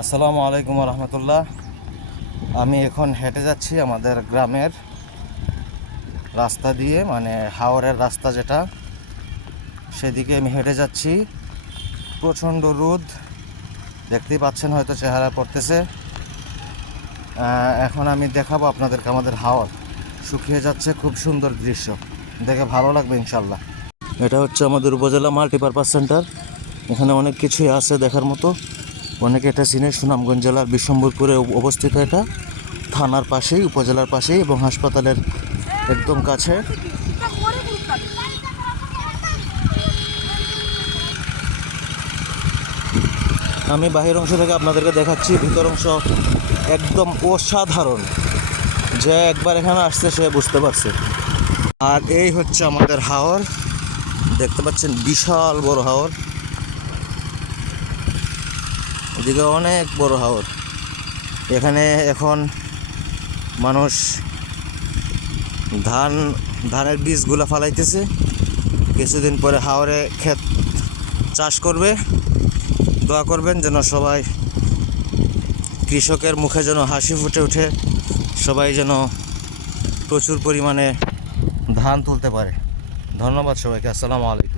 আসসালামু আলাইকুম রহমতুল্লাহ। আমি এখন হেঁটে যাচ্ছি আমাদের গ্রামের রাস্তা দিয়ে, মানে হাওরের রাস্তা যেটা, সেদিকে আমি হেঁটে যাচ্ছি। প্রচণ্ড রোদ, দেখতেই পাচ্ছেন হয়তো চেহারা পড়তেছে। এখন আমি দেখাবো আপনাদেরকে আমাদের হাওর শুকিয়ে যাচ্ছে। খুব সুন্দর দৃশ্য, দেখে ভালো লাগবে ইনশাল্লাহ। এটা হচ্ছে আমাদের উপজেলা মাল্টিপারপাস সেন্টার। এখানে অনেক কিছুই আছে দেখার মতো। অনেকে এটা চিনে, সুনামগঞ্জ জেলার বিশ্বম্বরপুরে অবস্থিত। এটা থানার পাশেই, উপজেলার পাশেই এবং হাসপাতালের একদম কাছে। আমি বাহির অংশ থেকে আপনাদেরকে দেখাচ্ছি, ভিতর অংশ একদম অসাধারণ। যে একবার এখানে আসছে সে বুঝতে পারছে। আর এই হচ্ছে আমাদের হাওর, দেখতে পাচ্ছেন বিশাল বড় হাওর। এদিকে অনেক বড় হাওর। এখানে এখন মানুষ ধানের বীজগুলো ফালাইতেছে। কিছুদিন পরে হাওরে ক্ষেত চাষ করবে। দোয়া করবেন যেন সবাই, কৃষকের মুখে যেন হাসি ফুটে ওঠে, সবাই যেন প্রচুর পরিমাণে ধান তুলতে পারে। ধন্যবাদ সবাইকে। আসসালামু আলাইকুম।